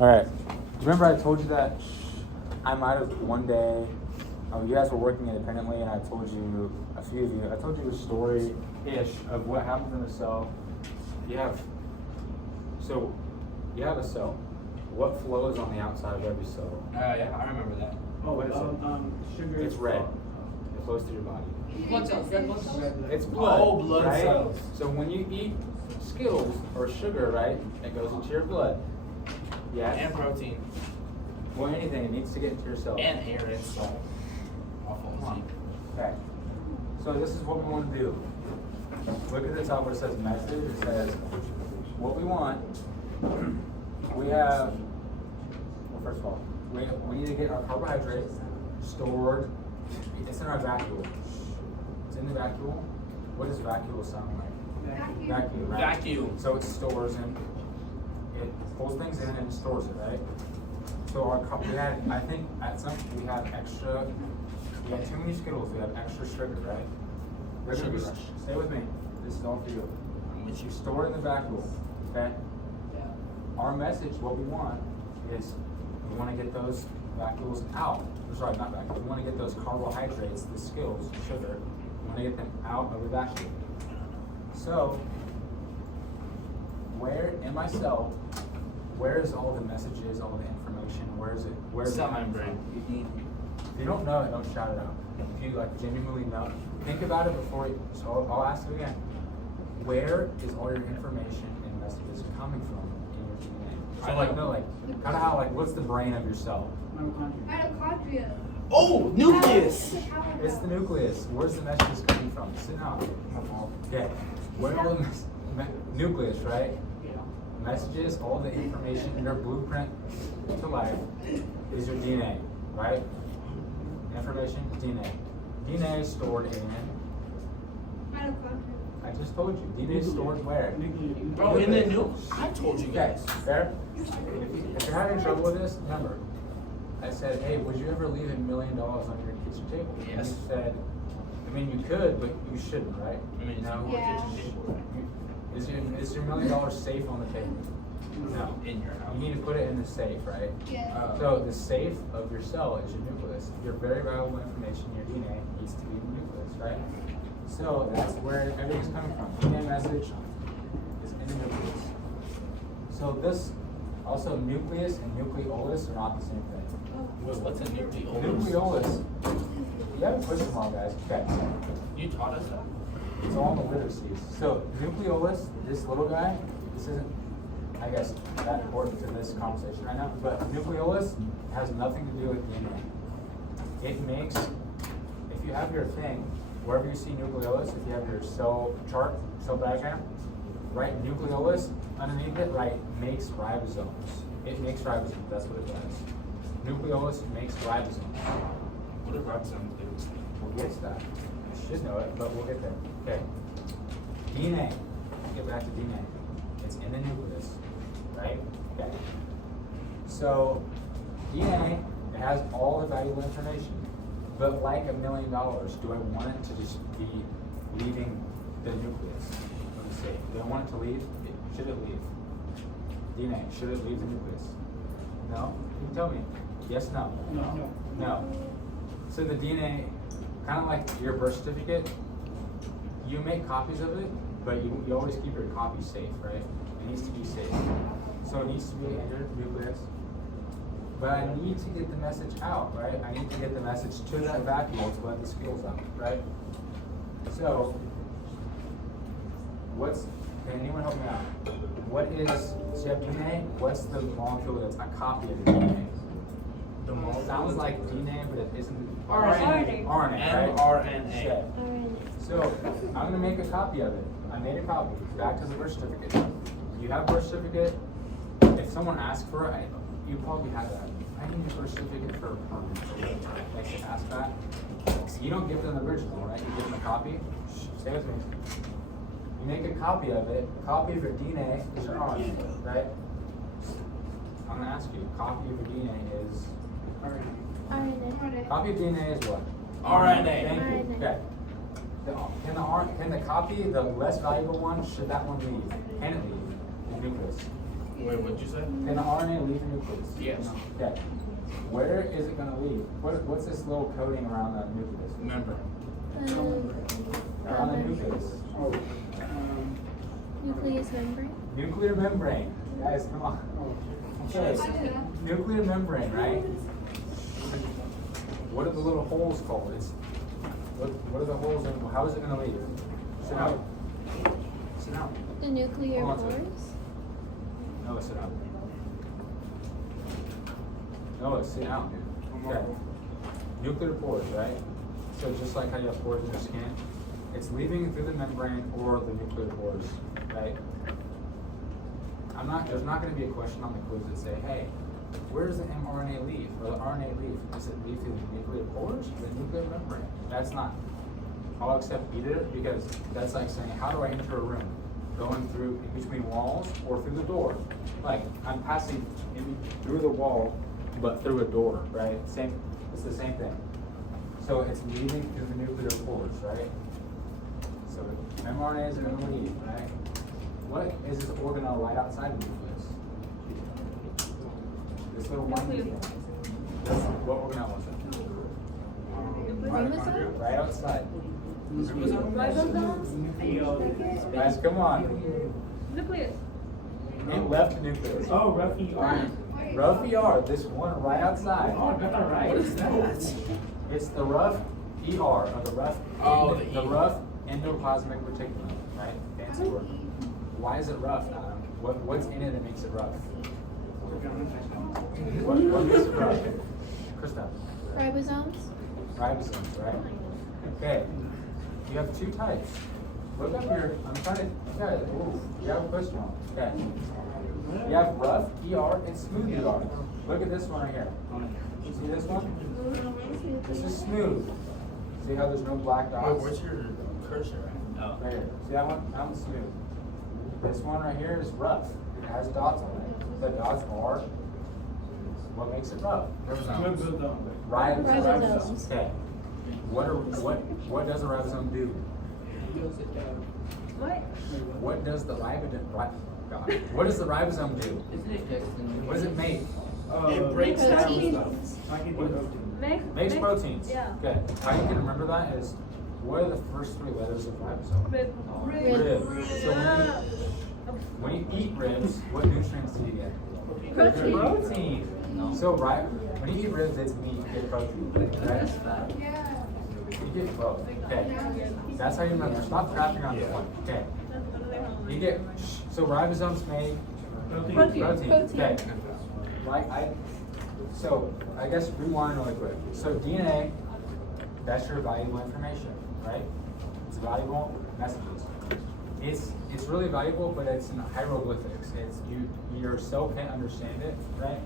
All right. Remember I told you that I might have one day, you guys were working independently, and I told you, a few of you, I told you a story-ish of what happens in a cell. You have a cell. What flows on the outside of every cell? Yeah, I remember that. Oh, what is it? Sugar. It's red. It flows through your body. Blood cells. It's blood. Oh, blood right? cells. So when you eat Skittles or sugar, right, it goes into your blood. Yeah. And protein. Well, anything, it needs to get into your cells. And air and salt. Awful. Okay. So this is what we want to do. Look at the top where it says message. It says what we want. We have, well, first of all, we need to get our carbohydrates stored. It's in our vacuole. It's in the vacuole. What does vacuole sound like? Vacuum. Right? Vacuum. So it stores and it pulls things in and stores it, right? So we had, I think at some we had extra. We had too many Skittles. We have extra sugar, right? Sugar rush. Stay with me. This is all for you. Which you store in the vacuole, okay? Our message, what we want is we want to get those vacuoles out. Sorry, not vacuoles. We want to get those carbohydrates, the Skittles, sugar. We want to get them out of the vacuole. So, where in my cell, where is all the messages, all the information? Where is it? Where's cell membrane? If you don't know it, don't shout it out. If you like genuinely know, think about it before you. So I'll ask you again. Where is all your information and messages coming from in your DNA? So like kind of how what's the brain of your cell? Mitochondria. Oh, nucleus. It's the nucleus. Where's the messages coming from? Sit down. Okay. Where are all the nucleus, right? Messages, all the information, your blueprint to life is your DNA, right? Information, DNA. DNA is stored in. Mitochondria. I just told you. DNA is stored where? Bro, in the nucleus. I told you guys. Fair? If you're having trouble with this, remember, I said, hey, would you ever leave $1 million on your kitchen table? Yes. And you said, I mean, you could, but you shouldn't, right? I mean, No. Yeah. Is your $1 million safe on the table? No. In your house. You need to put it in the safe, right? Yeah. So the safe of your cell is your nucleus. Your very valuable information, your DNA, needs to be in the nucleus, right? So that's where everything's coming from. DNA message is in the nucleus. So this, also nucleus and nucleolus are not the same thing. What's a nucleolus? Nucleolus, you haven't pushed them all, guys. Okay. You taught us that? It's all in the literacies. So nucleolus, this little guy, this isn't, I guess, that important to this conversation right now, but nucleolus has nothing to do with DNA. It makes, if you have your thing, wherever you see nucleolus, if you have your cell chart, cell diagram, right, nucleolus, underneath it, right, makes ribosomes. It makes ribosomes, that's what it does. Nucleolus makes ribosomes. What do ribosomes do? We'll get to that. You should know it, but we'll get there. Okay. DNA. Get back to DNA. It's in the nucleus, right? Okay. So DNA, it has all the valuable information. But like $1 million, do I want it to just be leaving the nucleus? Let me see. Do I want it to leave? Should it leave? DNA, should it leave the nucleus? No? You can tell me. Yes, no? No. No. So the DNA, kind of like your birth certificate, you make copies of it, but you always keep your copy safe, right? It needs to be safe. So it needs to be in your nucleus. But I need to get the message out, right? I need to get the message to that vacuole to let the Skittles out, right? So, can anyone help me out? What is, so you have DNA, what's the molecule that's a copy of the DNA? The molecule sounds like DNA, but it isn't. RNA. RNA, right? mRNA. Shit. So, I'm gonna make a copy of it. I made a copy, back to the birth certificate. You have birth certificate, if someone asks for it, you probably have that. I need your birth certificate for permanent. Like they ask that. You don't give them the original, right? You give them a copy. Stay with me. You make a copy of it. A copy of your DNA is your RNA, right? I'm gonna ask you. Copy of your DNA is RNA. Copy of DNA is what? RNA. Thank you. Okay. Can the copy, the less valuable one, should that one leave? Can it leave the nucleus? Wait, what'd you say? Can the RNA leave the nucleus? Yes. Okay. Where is it gonna leave? What's this little coating around the nucleus? Remember. Around the nucleus. Oh. Nucleus membrane. Nuclear membrane. Guys, come on. Okay. Nuclear membrane, right? What are the little holes called? What are the holes in? How is it gonna leave? Sit down. Sit down. The nuclear Hold on to it. pores. Noah, sit down. Noah, sit down. Okay. Nuclear pores, right? So just like how you have pores in your skin, it's leaving through the membrane or the nuclear pores, right? There's not going to be a question on the quiz that say, hey, where does the mRNA leave or the RNA leave? Does it leave through the nuclear pores or the nuclear membrane? That's not. I'll accept either because that's like saying, how do I enter a room? Going through in between walls or through the door? Like I'm passing through the wall, but through a door, right? It's the same thing. So it's leaving through the nuclear pores, right? So mRNA is going to leave, right? What is this organelle right outside the nucleus? This little one. What organelle was it? Chromosome? Right outside. Ribosomes? Guys, come on. Nucleus. It left the nucleus. Oh, rough ER. Rough ER, this one right outside. Oh, that's all right. What is that? It's the rough ER, or the rough, Oh, the the rough endoplasmic reticulum, right? Fancy word. Why is it rough, Adam? What's in it that makes it rough? What makes it rough? Krista. Ribosomes? Ribosomes, right? Okay. You have two types. Look up here. I'm trying to. Okay. Ooh, you have a question mark. Okay. You have rough ER and smooth ER. Look at this one right here. See this one? This is smooth. See how there's no black Wait, dots? where's your cursor at? Oh. Right here. See that one? That one's smooth. This one right here is rough. It has dots on it. The dots are what makes it rough. Ribosomes. Okay. What does a ribosome do? What? What does the what does the ribosome do? What does it make? It breaks down Proteins. stuff. Makes proteins. Yeah. Okay. How you can remember that is what are the first three letters of ribosome? Rib. Rib. So when you eat ribs, what nutrients do you get? Protein. Protein. So when you eat ribs, it's meat. You get protein. Right? You get both. Okay. That's how you remember. Stop crapping on this one. Okay. You get so ribosomes make protein. Okay. So I guess rewind really quick. So DNA, that's your valuable information, right? It's valuable messages. It's really valuable, but it's in hieroglyphics. Your cell can't understand it, right?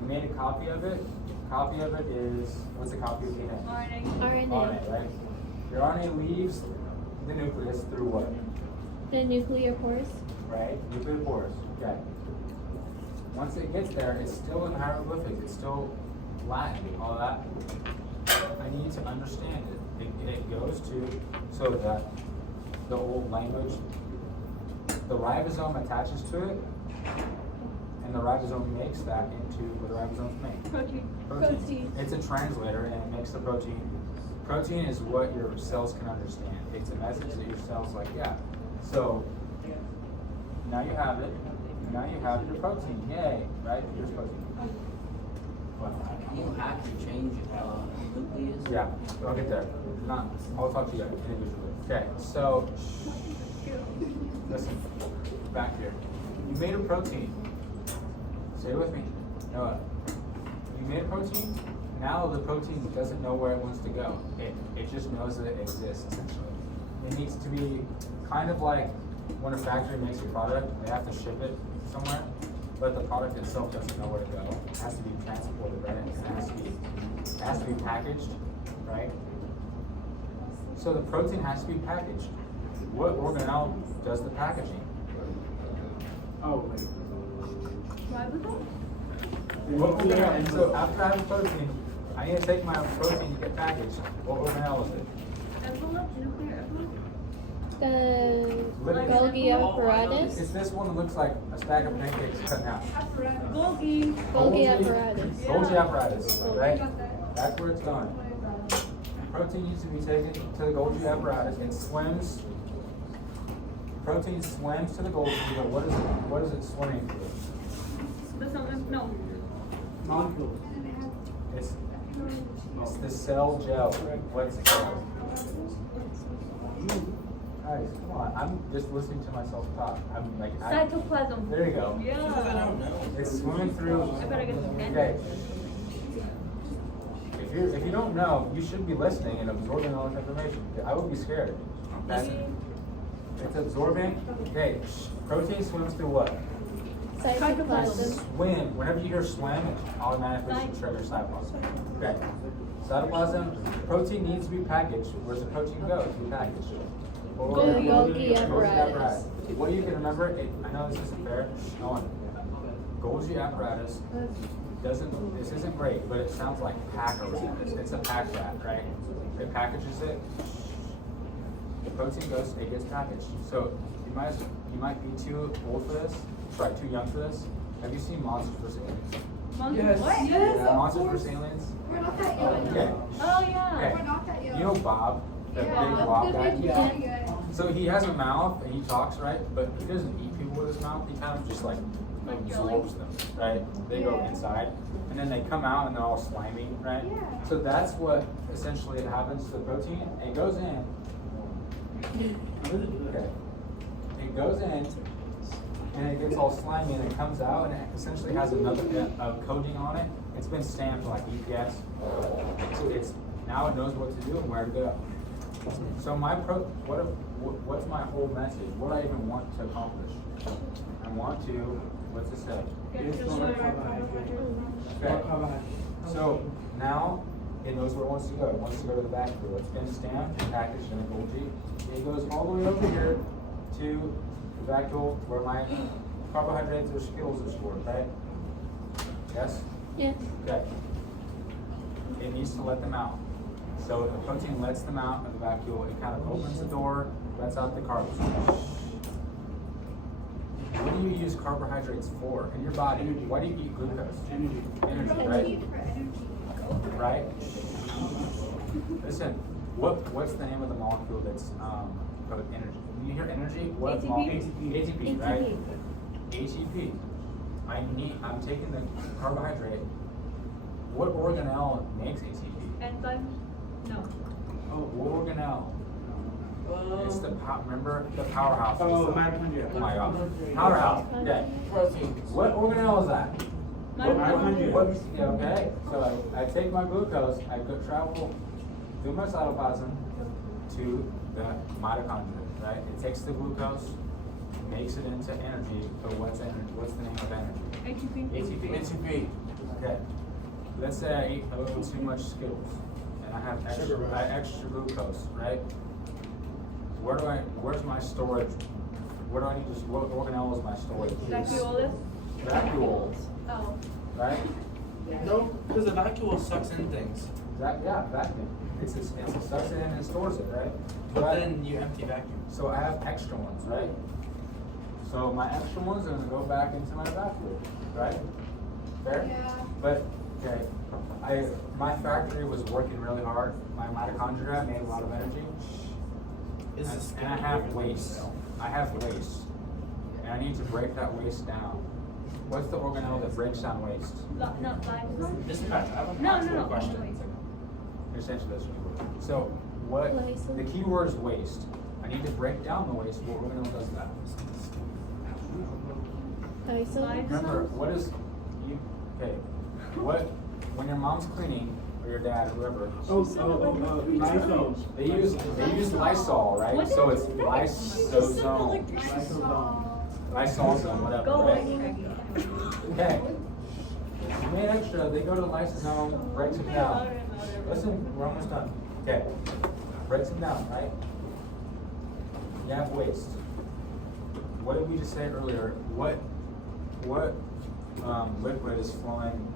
We made a copy of it. Copy of it is what's a copy of DNA? RNA. RNA, right? Your RNA leaves the nucleus through what? The nuclear pores. Right? Nuclear pores. Okay. Once it gets there, it's still in hieroglyphics. It's still Latin, all that. I need to understand it. It goes to, so that the old language, the ribosome attaches to it, and the ribosome makes that into what the ribosomes make. Protein. It's a translator, and it makes the protein. Protein is what your cells can understand. It's a message that your cells like, yeah. So now you have it. Now you have your protein. Yay, right? Here's protein. What? You have to change nucleus. Yeah, I'll get there. I'll talk to you individually. Okay, so listen, back here. You made a protein. Stay with me. Noah. You made a protein. Now the protein doesn't know where it wants to go. It just knows that it exists, essentially. It needs to be kind of like when a factory makes a product, they have to ship it somewhere, but the product itself doesn't know where to go. It has to be transported, right? It has to be packaged, right? So the protein has to be packaged. What organelle does the packaging? Oh, wait. Ribosome? What organelle? So after I have a protein, I need to take my protein to get packaged. What organelle is it? Envelope? Nuclear envelope? The Look at Golgi It's apparatus. this one that looks like a stack of pancakes cut out. Golgi. Golgi apparatus. Golgi apparatus, right? That's where it's going. Protein needs to be taken to the Golgi apparatus. It swims. Protein swims to the Golgi, but what is it swimming through? No. Molecule. It's the cell gel. What's it called? Guys, come on. I'm just listening to myself talk. I'm like, Cytoplasm. there you go. I Yeah. don't know. It's swimming through. I better get some pen. Okay. If you don't know, you should be listening and absorbing all this information. I would be scared. It's absorbing. Okay. Protein swims through what? Cytoplasm. Swim. Whenever you hear swim, it automatically should trigger cytoplasm. Okay. Cytoplasm. Protein needs to be packaged. Where's the protein go to be packaged? Golgi apparatus. What you can remember, I know this isn't fair. No one. Golgi apparatus this isn't great, but it sounds like pack apparatus. It's a pack rat, right? It packages it. The protein it gets packaged. So you might be too old for this, sorry, too young for this. Have you seen Monsters vs. Aliens? Yes. What? Monsters vs. Aliens? We're not that young. Okay. Oh yeah. Okay. We're not that young. You know Bob, the Yeah. big Bob guy? Yeah. So he has a mouth and he talks, right? But he doesn't eat people with his mouth. He kind of just like absorbs them, right? They go inside and then they come out and they're all slimy, right? Yeah. So that's what essentially happens to the protein. It goes in. Okay. It goes in and it gets all slimy and it comes out and it essentially has another coating on it. It's been stamped like EPS. So now it knows what to do and where to go. So what's my whole message? What do I even want to accomplish? I want to, what's it say? Okay. So now it knows where it wants to go. It wants to go to the vacuole. It's been stamped and packaged in a Golgi. It goes all the way over here to the vacuole where my carbohydrates or Skittles are stored, right? Yes? Yes. Okay. It needs to let them out. So the protein lets them out of the vacuole. It kind of opens the door, lets out the carbs. What do you use carbohydrates for in your body? Why do you eat glucose? Energy. Energy, right? Right? Listen, what's the name of the molecule that's called energy? When you hear energy, what ATP? molecule? ATP, right? ATP. I'm taking the carbohydrate. What organelle makes ATP? Enzymes? No. What organelle? It's the remember the powerhouse. Oh, mitochondria. Oh my god. Powerhouse. Okay. Protein. What organelle is that? Mitochondria. Yeah, okay. So I take my glucose, I go travel through my cytoplasm to the mitochondria, right? It takes the glucose, makes it into energy, but what's energy? What's the name of energy? ATP. ATP. Okay. Let's say I eat a little too much Skittles and I have extra glucose, right? Where's my storage? What organelle is my storage? Vacuoles? Vacuole, Oh. right? No, because the vacuole sucks in things. Vacuum. It sucks it in and stores it, right? But then you empty vacuum. So I have extra ones, right? So my extra ones are gonna go back into my vacuole, right? Fair? Yeah. But okay, my factory was working really hard. My mitochondria made a lot of energy, and I have waste. I have waste, and I need to break that waste down. What's the organelle that breaks down waste? Not lysosome? This is I have a No. actual question. Essentially, that's what you were. So what? Lysosome. The key word is waste. I need to break down the waste. What organelle does that? Remember, what is you? Okay, what? When your mom's cleaning or your dad, whoever, Lysol. they use Lysol, right? What So did it's you say? lysosome, lysosome, whatever, Go right? away. Okay. You made extra. They go to the lysosome, breaks it down. Listen, we're almost done. Okay, breaks it down, right? You have waste. What did we just say earlier? What liquid is flowing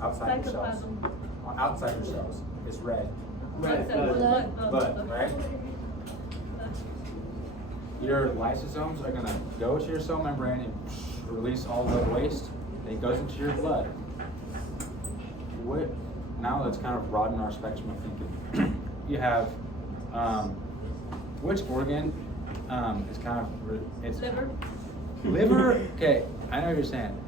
outside your cells? Cytoplasm. Outside your cells. It's red. Red. Blood. Blood, right? your lysosomes are gonna go to your cell membrane and release all the waste. It goes into your blood. Now let's kind of broaden our spectrum of thinking. You have, which organ is kind of, it's Liver. liver. Okay, I know what you're saying.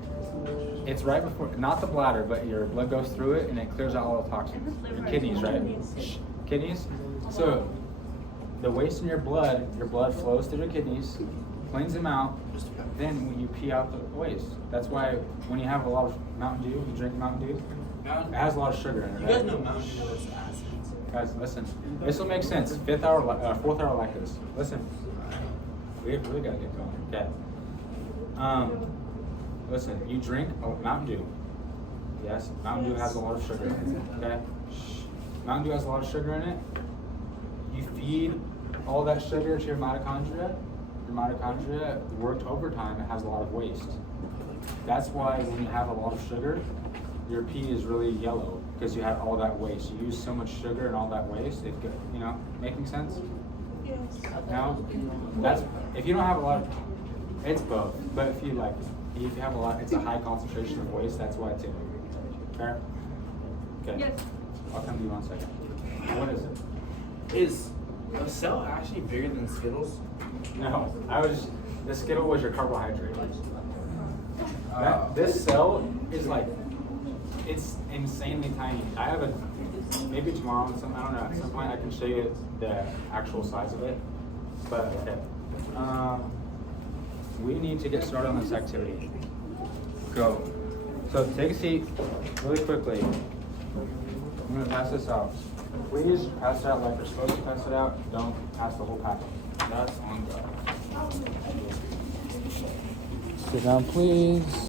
It's right before, not the bladder, but your blood goes through it and it clears out all the toxins. Your kidneys, right? Kidneys. So the waste in your blood flows through the kidneys, cleans them out. Then when you pee out the waste, that's why when you have a lot of Mountain Dew, you drink Mountain Dew. It has a lot of sugar in it. You Right? guys know Mountain Dew is acid. Guys, listen. This will make sense. Fourth hour like this. Listen. We really gotta get going. Okay. Listen. You drink Mountain Dew. Yes. Mountain Dew has a lot of sugar in it. Okay. Shh. Mountain Dew has a lot of sugar in it. You feed all that sugar to your mitochondria. Your mitochondria worked overtime. It has a lot of waste. That's why when you have a lot of sugar, your pee is really yellow because you had all that waste. You use so much sugar and all that waste. It, you know, making sense? Yes. No. That's if you don't have a lot of. It's both. But if you have a lot, it's a high concentration of waste. That's why it's in it. Fair? Okay. Yes. I'll come to you 1 second. What is it? Is a cell actually bigger than Skittles? No, the Skittle was your carbohydrate. This cell is it's insanely tiny. I have maybe tomorrow, I don't know, at some point I can show you the actual size of it. But, okay. We need to get started on this activity. Go. So take a seat really quickly. I'm gonna pass this out. Please pass it out like you're supposed to pass it out. Don't pass the whole packet. That's on go. Sit down, please.